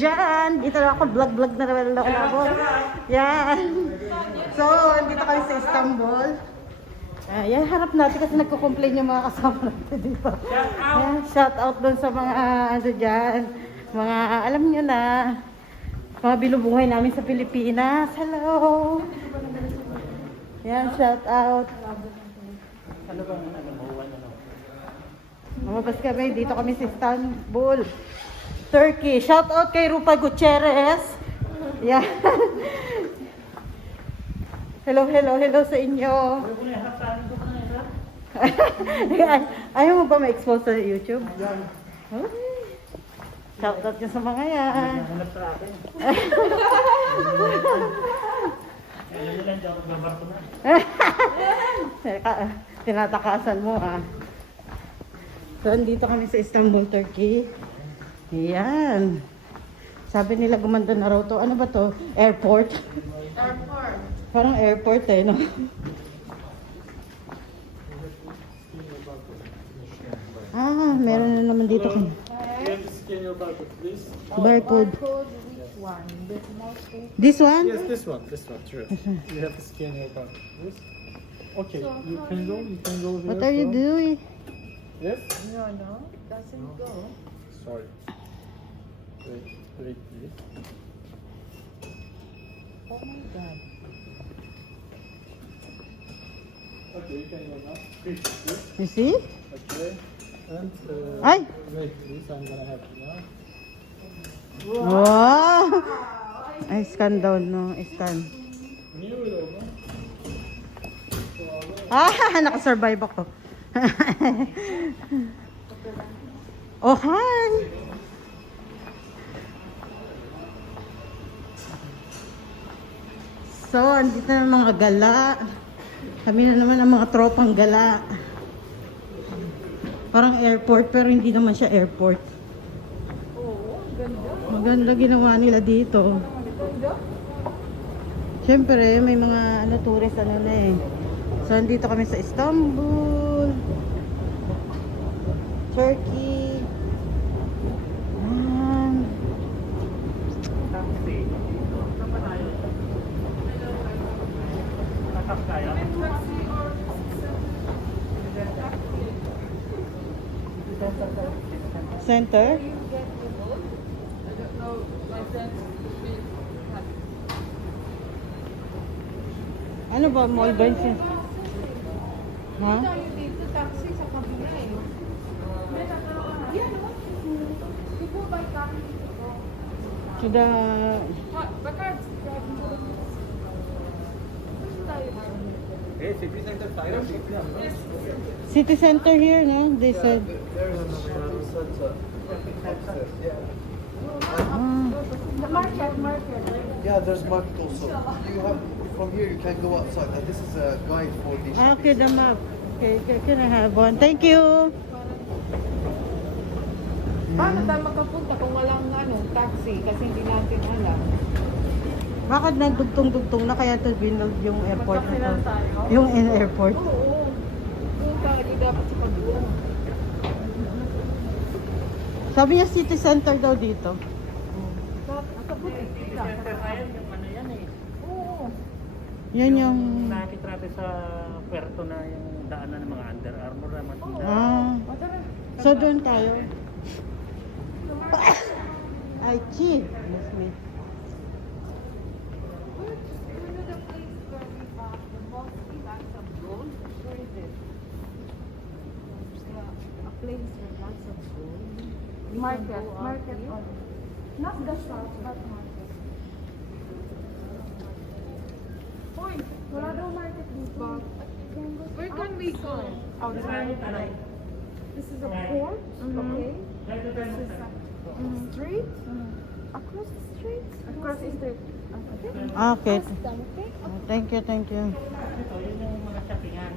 dyan. Dito na ako, vlog na naman ako. Yan. So, dito kami sa Istanbul. Yan, harap natin kasi nagko-complain yung mga kasama natin dito. Yan, shout out dun sa mga ano dyan. Mga, alam nyo na, mga binubuhay namin sa Pilipinas. Hello! Yan, shout out. Lumabas kami, dito kami sa Istanbul, Turkey. Shout out kay Rupa Gutierrez. Yan. Hello sa inyo. Ayaw mo ba ma-expose sa YouTube? Shout out nyo sa mga yan. Tinatakasan mo ha. So, andito kami sa Istanbul, Turkey. Ayan. Sabi nila gumanda na raw to. Ano ba to? Airport? Airport. Parang airport eh, no? Meron na naman dito. Scan your barcode, please. Barcode. Which one? This one? Yes, this one, sure. You have to scan your barcode, please. Okay, you can go here. What are you doing? Yes? No, doesn't go. Sorry. Wait, please. Oh my God. Okay, you can go now. Please, please. You see? Okay. And, Ay! wait, please, I'm gonna help you now. Wow! Ay, scan down, no? Scan. New logo. Nakasurvive ako. Oh, hi! So, andito na ang mga gala. Kami na naman ang mga tropang gala. Parang airport, pero hindi naman siya airport. Oo, ganda. Maganda ginawa nila dito. Siyempre, may mga tourist na eh. So, andito kami sa Istanbul, Turkey. Center? Ano ba? Mall ba yun? Ha? Dito taxi sa kabila eh. Yan o. People by taxi. To the... Bakit? Hey, city center fire. City center here, no? They said. There's a shopping center. The market. Yeah, there's market also. You have from here you can go outside. And this is a guide for the. Okay, the map. Okay, can I have one? Thank you. Paano tayo makapunta kung walang taxi kasi hindi natin alam? Bakit nagdugtong-dugtong na kaya ito binuild yung airport na to? tayo? Yung airport. Oo. Doon tayo dapat sa pag-uong. Sabi niya city center daw dito. Oo. Yan yung... Nakikita sa puerto na yung daanan ng mga Under Armour naman. So doon tayo. Ay, chi. Excuse me. Market only. Not the shop, but market. Hoy, wala daw market dito. Where can we go? Outside. This is a port, okay? This is a street. Across the street? Across the street. Okay. Okay. Thank you. Ito, yun yung mga shoppingan.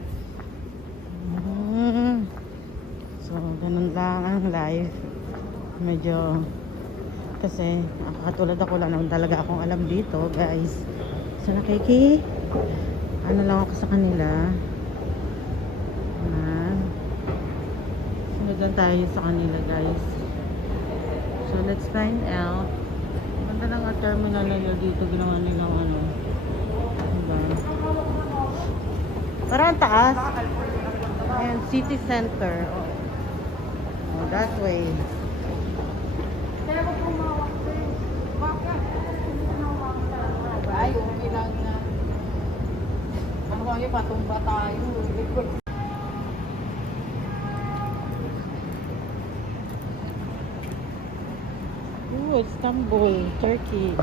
So, ganun lang ang live. Medyo, kasi katulad ako lang naman talaga akong alam dito, guys. So, ano lang ako sa kanila. Sunod lang tayo sa kanila, guys. So, let's find out Ganda ng terminal nila dito. Ginawa nilang ano. Diba? Parang taas. Ayan, city center. Oh, that way. Kaya ko pumawak ko eh. Bakit? Hindi ko nawawak talaga. Ay, okay lang na. Ano kami, patumba tayo. Ooh, Istanbul, Turkey.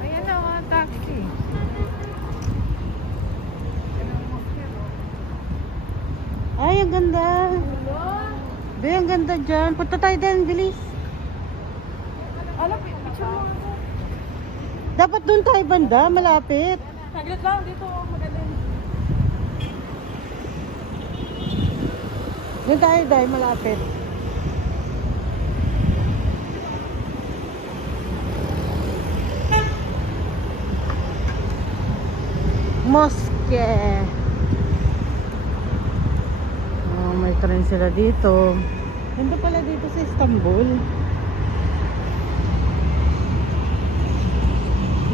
Ayan na, mga taxi. Ay, ang ganda. Be, ang ganda dyan. Punta tayo din, bilis. Alam, picture mo ako. Dapat doon tayo banda, malapit. Saglit lang, dito magaling. Doon tayo dahil malapit. Mosque. Oh, may train sila dito. Ganda pala dito sa Istanbul.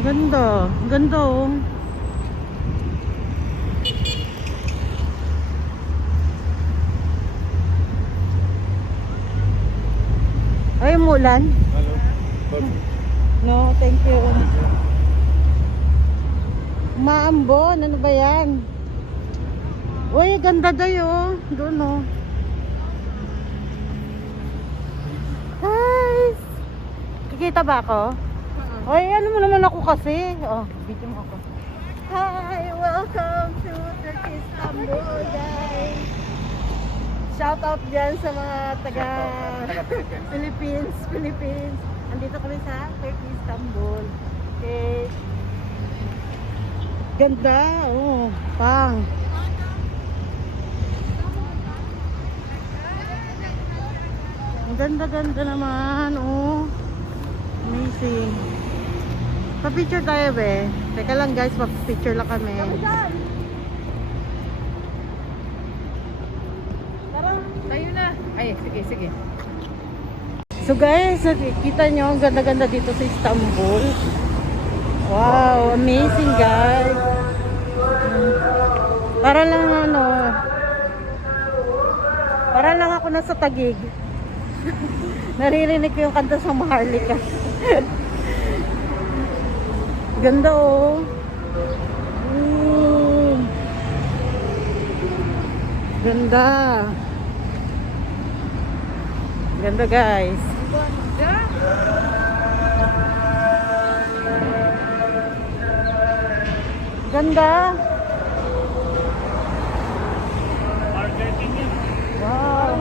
Ganda. Ganda oh. Ay, umulan? Hello. No, thank you. Maambon, ano ba yan? Uy, ganda dayo. Doon oh. Guys! Kikita ba ako? Uy, ano mo naman ako kasi? Oh, video mo ako. Hi! Welcome to Turkey, Istanbul, guys! Shout out dyan sa mga taga Philippines. Andito kami sa Turkey, Istanbul. Okay. Ganda, oh, pang. Ang ganda-ganda naman, oh. Amazing. Pa-picture tayo, be. Teka lang, guys, pa-picture lang kami. Tayo na. Ay, sige, sige. So guys, kita nyo, ang ganda-ganda dito sa Istanbul. Wow, amazing guys. Para lang ano, para lang ako nasa Taguig. Naririnig ko yung kanta sa Maharlika. Ganda oh. Ganda. Ganda guys. Ganda. Burger King yan. Wow.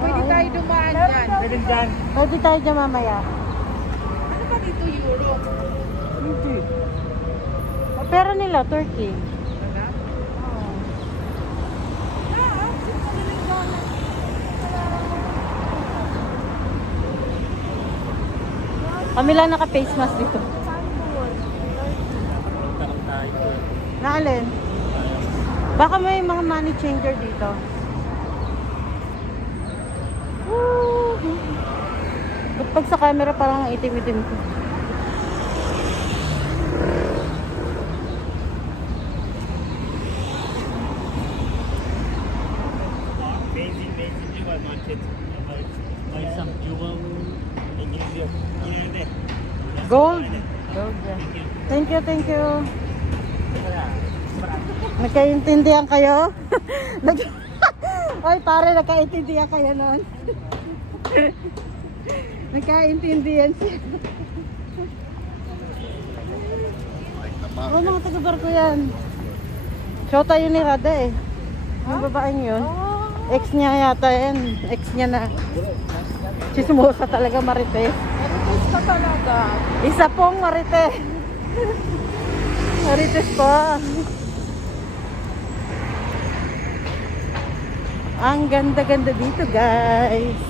Pwede tayo dumaan dyan. Pwede dyan. Pwede tayo dyan mamaya. Ano ba dito, Europe? Hindi. Pero nila, Turkey. Kami lang naka-face mask dito. Tarang tayo. Naalin? Baka may mga money changer dito. Woo! Ba't pag sa camera parang itim-itim ko? Basically, I wanted to buy some jewel in New York. You know that? Gold? Gold, yeah. Thank you, thank you. Nagkaintindihan kayo? Oy, pare, nagkaintindihan kayo nun. Nagkaintindihan siya. Oh, mga taga-barko yan. Shota yun ni Rada eh. Yung babaeng yun. Ex niya yata yan. Ex niya na. Chismosa talaga, Marites. Marites ka talaga. Isa pong Marites. Marites po. Ang ganda-ganda dito, guys.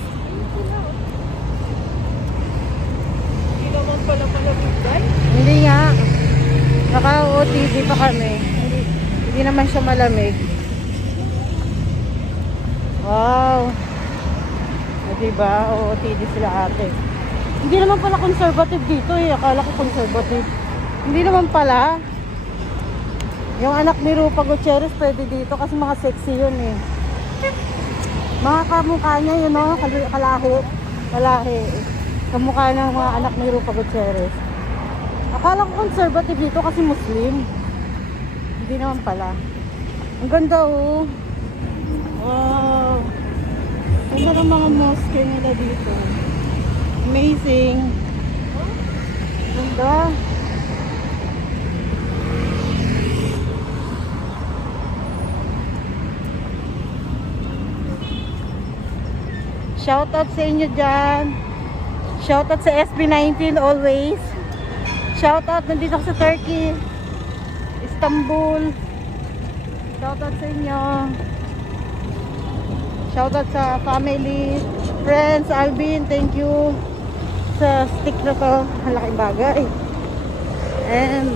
naman pala malamig, guys. Hindi nga. Naka-OTD pa kami. Hindi naman siya malamig. Wow. O, diba? OOTD sila ate. Hindi naman pala conservative dito eh. Akala ko conservative. Hindi naman pala. Yung anak ni Rupa Gutierrez pwede dito kasi mga sexy yun eh. Mga kamukha niya yun no? Kalahi. Kalahi. Kamukha ng mga anak ni Rupa Gutierrez. Akala ko conservative dito kasi Muslim. Hindi naman pala. Ang ganda oh. Wow. Ganda ng mga mosque nila dito. Amazing. Ganda. Shoutout sa inyo dyan. Shoutout sa SB19 always. Shoutout nandito ako sa Turkey. Istanbul. Shoutout sa inyo. Shoutout sa family, friends, Alvin, thank you sa stick na to. Ang laking bagay. And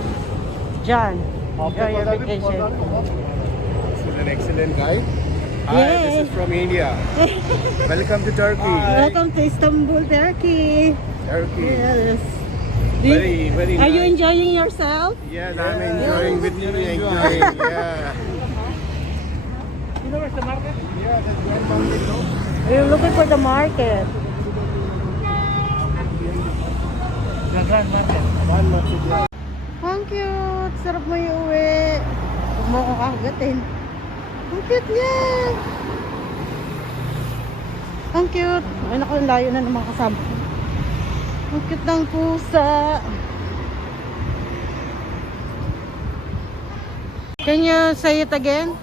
John, enjoy your vacation. This is an excellent guide. Hi, Yay. this is from India. Welcome to Turkey. Welcome to Istanbul, Turkey. Turkey. Yes. Very, very Are you nice. enjoying yourself? Yes, I'm enjoying with you. Enjoying. Yeah. You know where's the market? Yeah, that's Grand Mountain, no? We're looking for the market. The Grand Market. One market, yeah. Ang cute. Sarap mo iuwi. Huwag mo akong kagatin. Ang cute niya. Ang cute. Ay naku, ang layo na ng mga kasama. Ang cute ng pusa. Can you say it again?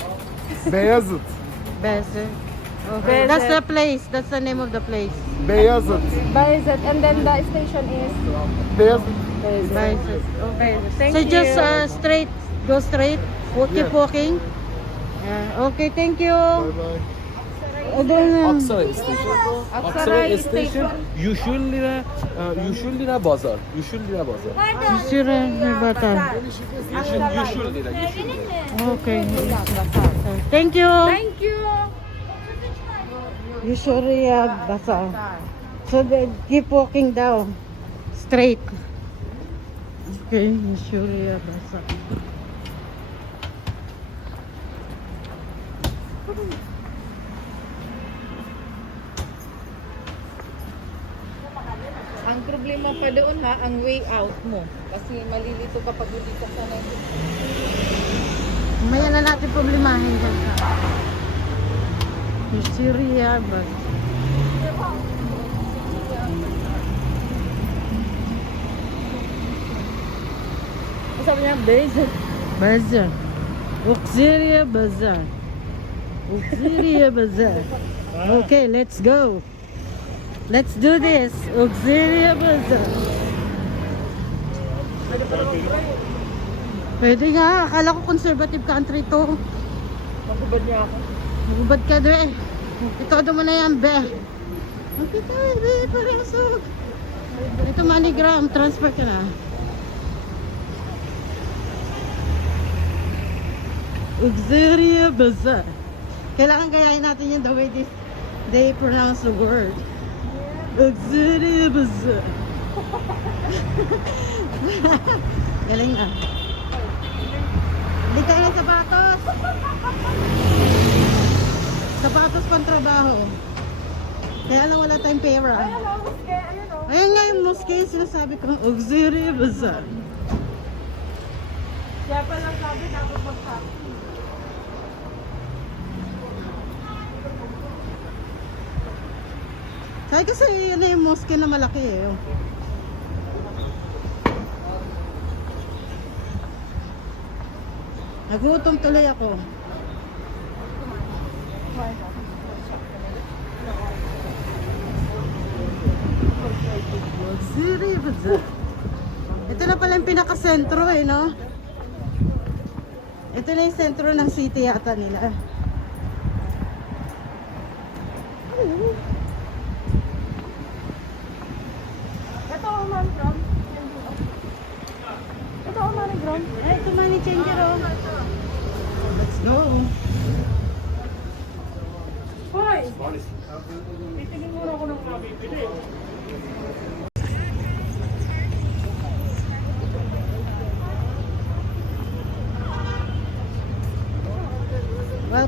Beyazıt. Beze. Okay. That's the place. That's the name of the place. Beyazıt. Bayezid. And then the station is Beyazıt. Beze. Okay. Thank So just you. straight. Go straight. Keep Yeah. walking. Yeah. Okay. Thank you. Bye-bye. Aksaray station. Aksaray station. Yushulira Bazar. Yushulira Bazar. Sure, may bata. Yushulira. Okay. Thank you. Thank you. Usually, basa. So, keep walking down. Straight. Okay, usually, basa. Ang problema pa doon ha, ang way out mo. Kasi malilito kapag hindi ka sanay. Maya na natin problemahin dyan ka. Usually, basa. Sabi niya, Bayezid. Bazaar. Auxilia Bazaar. Auxilia Bazaar. Okay, let's go. Let's do this. Auxilia Bazaar. Pwede nga. Akala ko conservative country to. Magubad niya ako. Magubad ka doon eh. Ito mo na yan, be. Makita, be. Palasog. Ito MoneyGram. Transfer ka na. Auxilia Bazaar. Kailangan gayahin natin yung the way they pronounce the word. Auxilia Bazaar. Galing na. Hindi tayo ng sapatos. Sapatos pang trabaho. Kaya lang wala tayong pera. Ayun nga yung mosque, sinasabi ko, Auxilia Bazaar. Kaya pa lang sabi, dapat mag-stop. Sabi kasi yun na yung mosque na malaki eh. Nagutom tuloy ako. Auxilia Bazaar. Ito na pala yung pinaka-sentro eh, no? Ito na yung sentro ng city yata nila. Ito, ma'am, from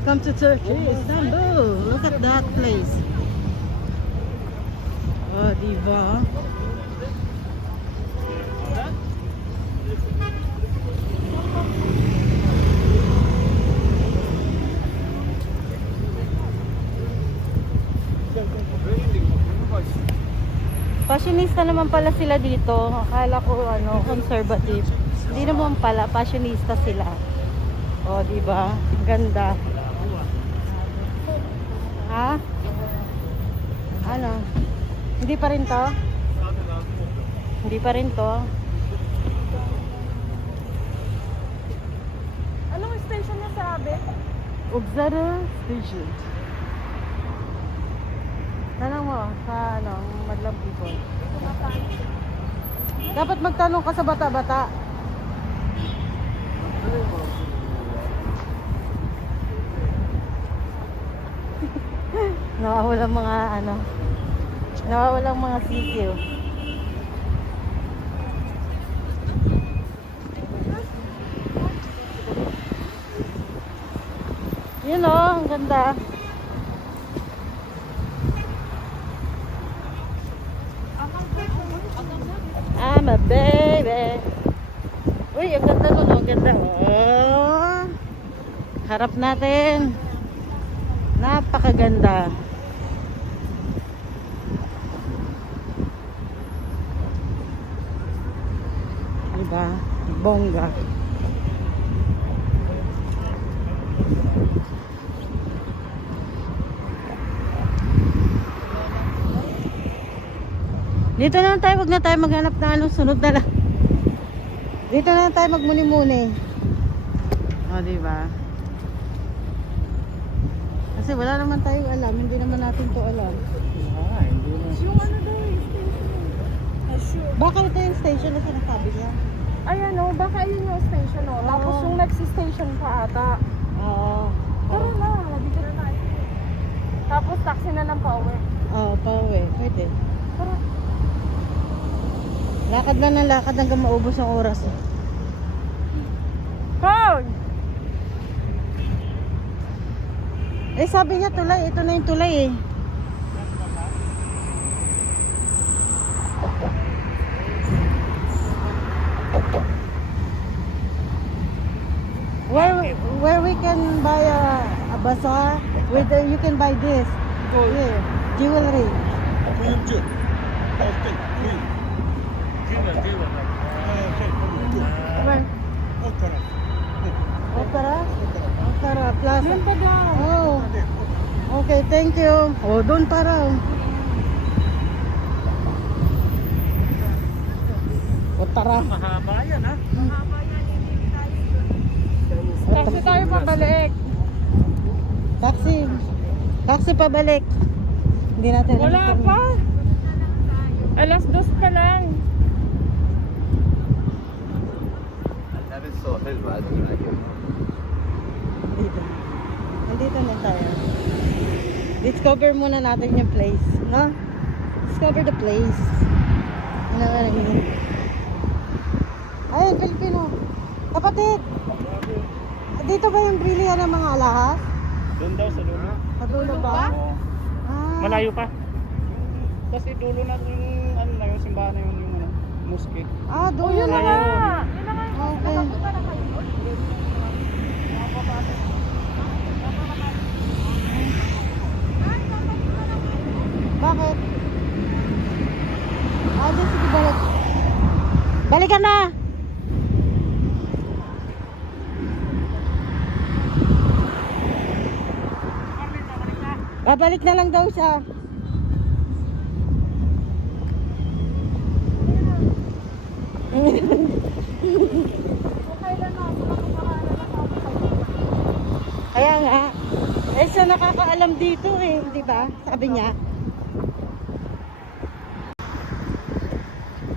Welcome to Turkey, Istanbul. Look at that place. Oh, diba? Fashionista naman pala sila dito. Akala ko conservative. Hindi naman pala, fashionista sila. Oh, di ba? Ganda. Ha? Ano? Hindi pa rin to? Hindi pa rin to. Anong station niya sabi? Ugzara Station. Tanong mo sa Madlang People. Dapat magtanong ka sa bata-bata. Nawawalang mga nawawalang mga sisiw. Yun ang ganda. I'm a baby. Uy, ang ganda nun, ang ganda. Oh. Harap natin. Napakaganda. Diba? Bongga. Dito na lang tayo, wag na tayo maghanap na sunod na lang. Dito na lang tayo magmuni-muni. O, diba? Kasi wala naman tayong alam, hindi naman natin to alam. Yung ano daw yung station. Baka ito yung station na sinasabi niya. Ayan o, baka yun yung station o. Tapos yung next station pa ata. Oo. Tara na, dito na tayo. Tapos taxi na lang pa uwi. Oo, pauwi. Pwede. Tara. Lakad lang ng lakad hanggang maubos ang oras. Hoy! Eh, sabi niya tulay. Ito na yung tulay eh. Where we can buy a bazaar with you can buy this yeah, jewelry. Where? Opera Plaza. Doon pa daw. Oh. Okay, thank you. Oh, doon pa raw. O tara. Mahaba yan ha. Taxi tayo pabalik. Taxi. Taxi pabalik. Hindi natin alam Wala kung- pa. Alas 2 pa lang. Dito. Nandito na tayo. Discover muna natin yung place, no? Discover the place. Ano ba yun? Ayun, Pilipino. Kapatid! Dito ba yung brilihan ng mga alahas? Doon daw sa dulo. Sa dulo ba? Oo. Ah, Malayo pa. Kasi dulo na yung yung simbahan na yung mosque. Ah, Oh, doon. yun na nga. Yun na nga. Okay. Nakapunta na kayo. Bakit? Ah, di, sige, balik. Balikan na! Babalik na lang daw siya. Kaya nga, eh siya nakakaalam dito eh, di ba? Sabi niya.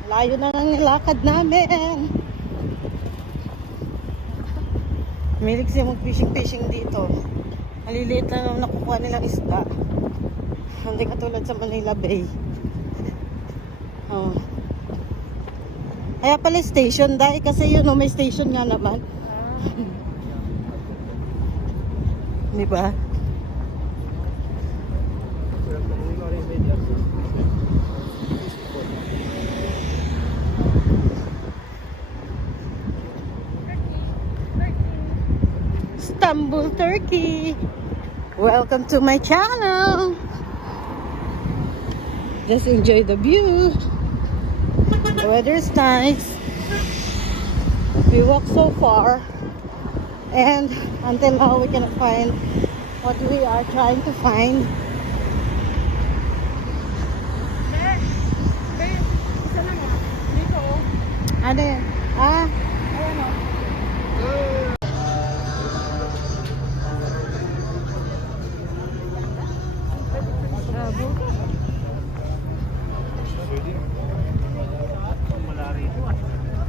Layo na ng nilakad namin. Milig siya mag-fishing dito. Maliliit lang ang nakukuha nilang isda. Hindi katulad sa Manila Bay. Oh. Kaya pala station dahil kasi yun, may station nga naman. Di ba? Istanbul, Turkey. Welcome to my channel. Just enjoy the view. The weather is nice. We walked so far, and until now we cannot find what we are trying to find. Isa lang ah. Dito oh. Ano yan? Ah, Ayan oh.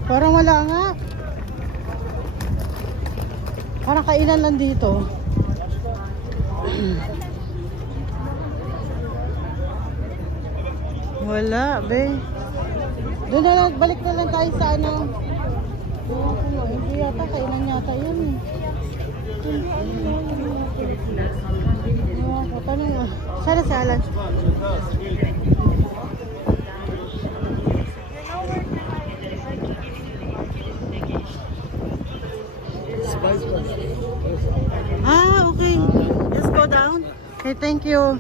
parang wala nga. Parang kainan lang dito. Wala, be. Doon na lang, balik na lang tayo sa ano. Hindi yata, kainan yata yun eh. Ewan ko, tanong ah. Sana sa alam. Ah, okay. Just go down. Okay, thank you.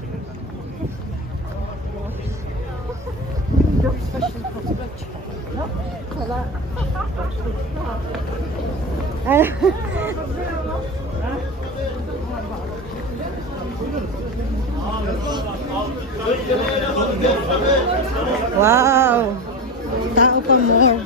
Wow. Tao pa more.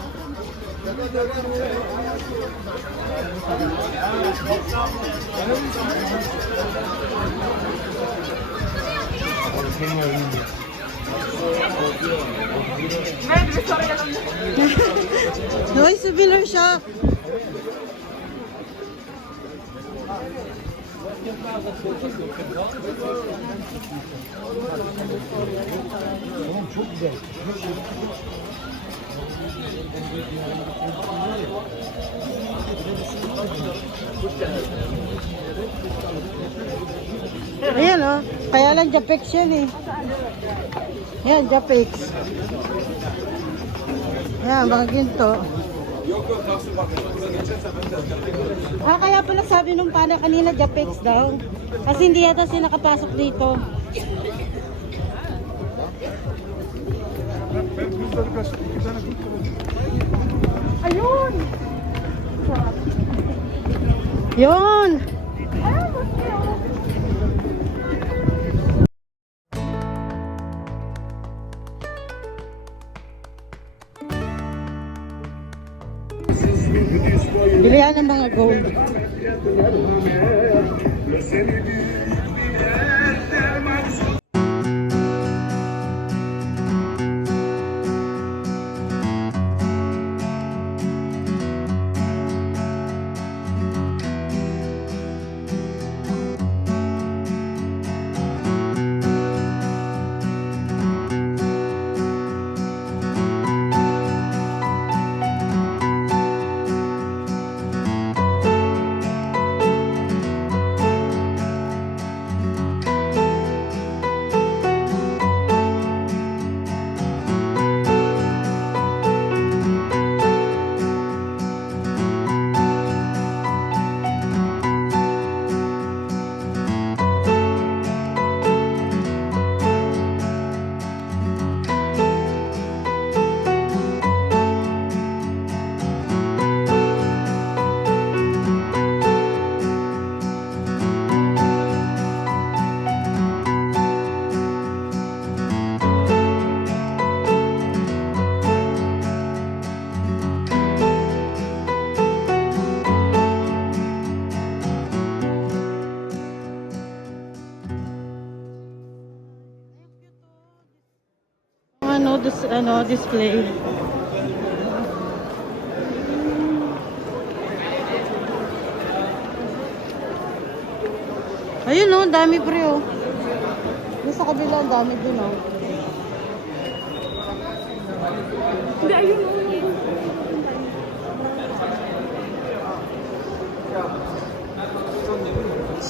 Hoy, souvenir shop. Ayan oh, kaya lang Japex yan eh. Yan, Japex. Yan, mga ginto. Ah, kaya pala sabi nung pana kanina Japex daw. Kasi hindi yata siya nakapasok dito. Ayun! Yun! Bilihan ng mga gold. Display. Ayun oh, dami pre oh. Yung sa kabila, dami din oh. Hindi, ayun oh.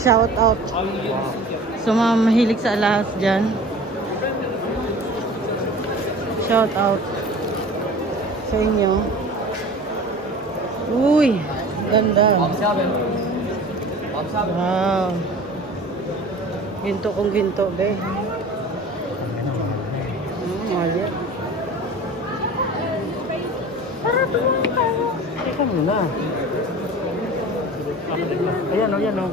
Shout out. So mga mahilig sa alahas dyan. Shout out sa inyo. Uy, ganda. Wow. Ginto kong ginto, be. Mali. Teka muna. Ayan o, ayan o.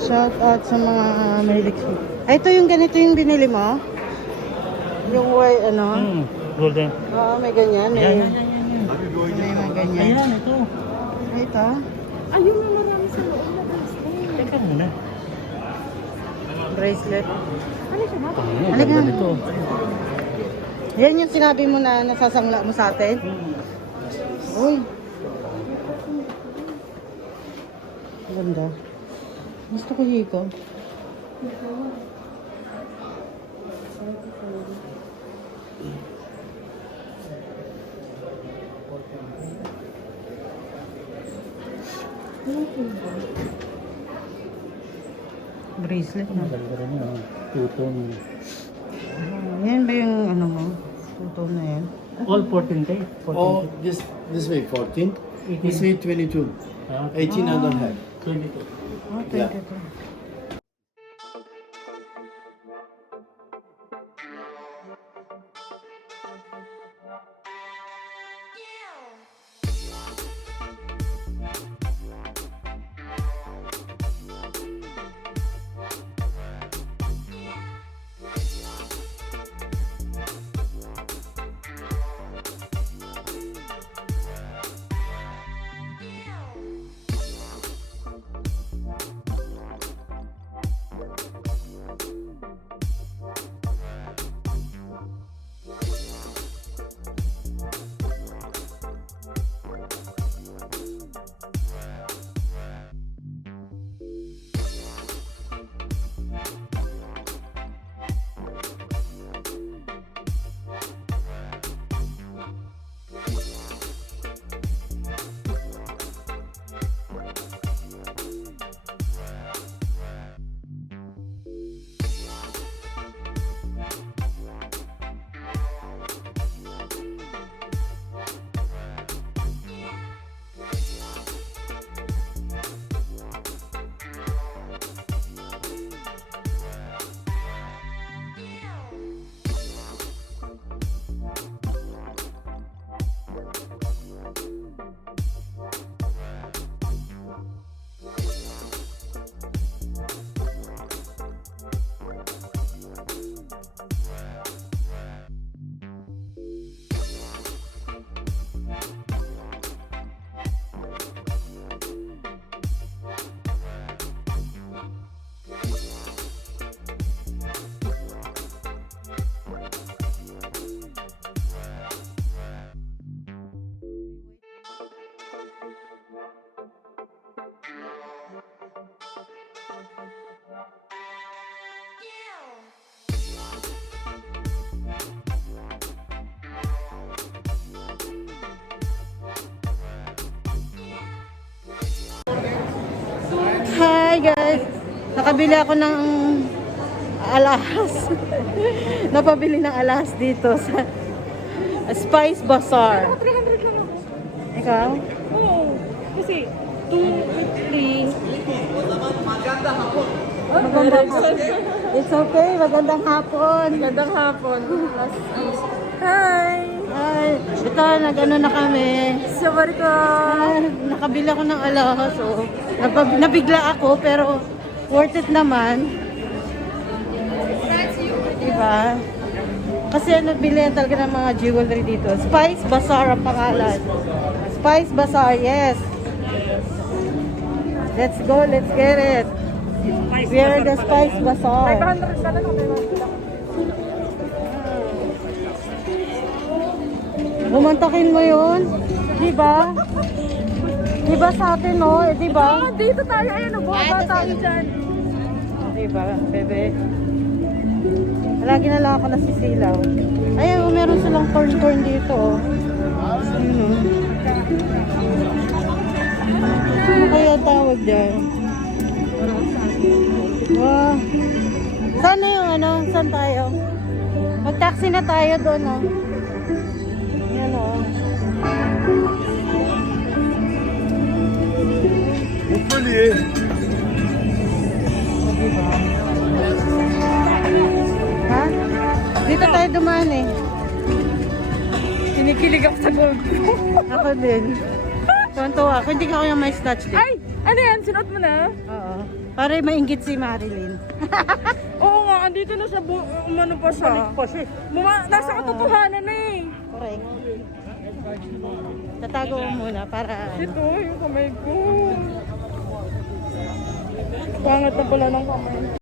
Shout out sa mga mahilig. Ay, ito yung ganito yung binili mo? Yung white, ano? Golden. Oo, may ganyan. May, Ayan, may mga ganyan. ayan, ito. Ay, ito. Ayun na marami sa loob na bracelet. Teka muna. Bracelet. Ano siya natin? Halika. Ito. Yan yung sinabi mo na nasasangla mo sa atin? Uy. Ganda. Gusto ko hiko. Bracelet na. Maganda rin yun. Two-tone. Yan ba yung ano mo? Tuto na yan? All 14K. 14K. Oh, this way 14. This way 22. 18 I don't have. 22. Oh, Yeah. 22. Hi guys! Nakabili ako ng alahas. Napabili ng alahas dito sa Spice Bazaar. 300 lang ako. Ikaw? Oo. Kasi 2, 3. Magandang hapon. It's okay. Magandang hapon. Gandang hapon. Hi! Ay, ito, nag-ano na kami. Sabar ko. Nakabili ako ng alahas. Oh. Nabigla ako, pero worth it naman. Diba? Kasi nabili talaga ng mga jewelry dito. Spice Bazaar ang pangalan. Spice Bazaar, yes. Let's go, let's get it. We are the Spice Bazaar. 500 ka na lang. Bumantakin mo yun. Diba? Diba sa atin, no? Diba? Dito tayo. Ayan, bumaba tayo dyan. Diba, bebe? Lagi na lang ako nasisilaw. Ayan, oh, meron silang corn dito. Oh. Ano kaya tawag dyan? Wow. Saan na yung ano? Saan tayo? Mag-taxi na tayo doon, oh. Yan, oh. Hopefully, Ha? Dito tayo dumaan eh. Kinikilig ako sa gold. Ako din. Tuwan-tuwa. Kung hindi ka ko yung may touch din. Ay! Ano yan? Sinuot mo na? Oo. Para maingit si Marilyn. Oo nga, andito na siya. Umano pa siya. Nasa katotohanan na eh. Correct. Tatago mo muna para... Ito, yung kamay ko. Pangat na pala ng kamay.